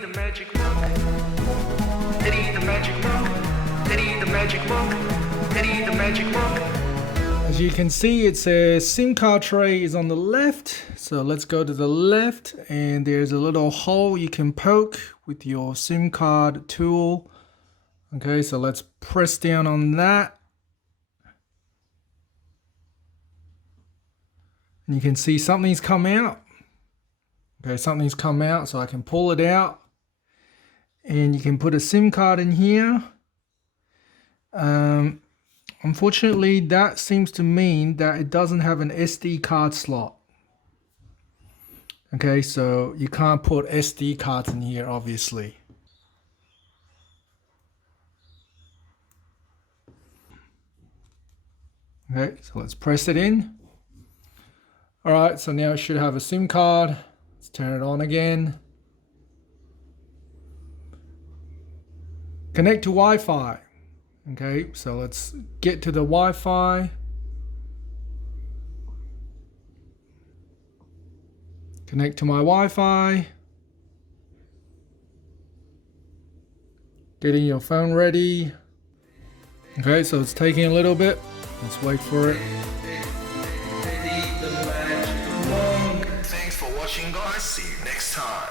the magic monk. Teddy the magic monk. Teddy the magic monk. Teddy the magic monk. As you can see, it says SIM card tray is on the left. So let's go to the left, and there's a little hole you can poke with your SIM card tool. Okay, so let's press down on that. And you can see something's come out. Okay, something's come out, so I can pull it out. And you can put a SIM card in here. Unfortunately, that seems to mean that it doesn't have an SD card slot. Okay, so you can't put SD cards in here, obviously. Okay, so let's press it in. All right, so now it should have a SIM card. Let's turn it on again. Connect to Wi-Fi. Okay, so let's get to the Wi-Fi. Connect to my Wi-Fi. Getting your phone ready. Okay, so it's taking a little bit. Let's wait for it. Thanks for watching, guys. See you next time.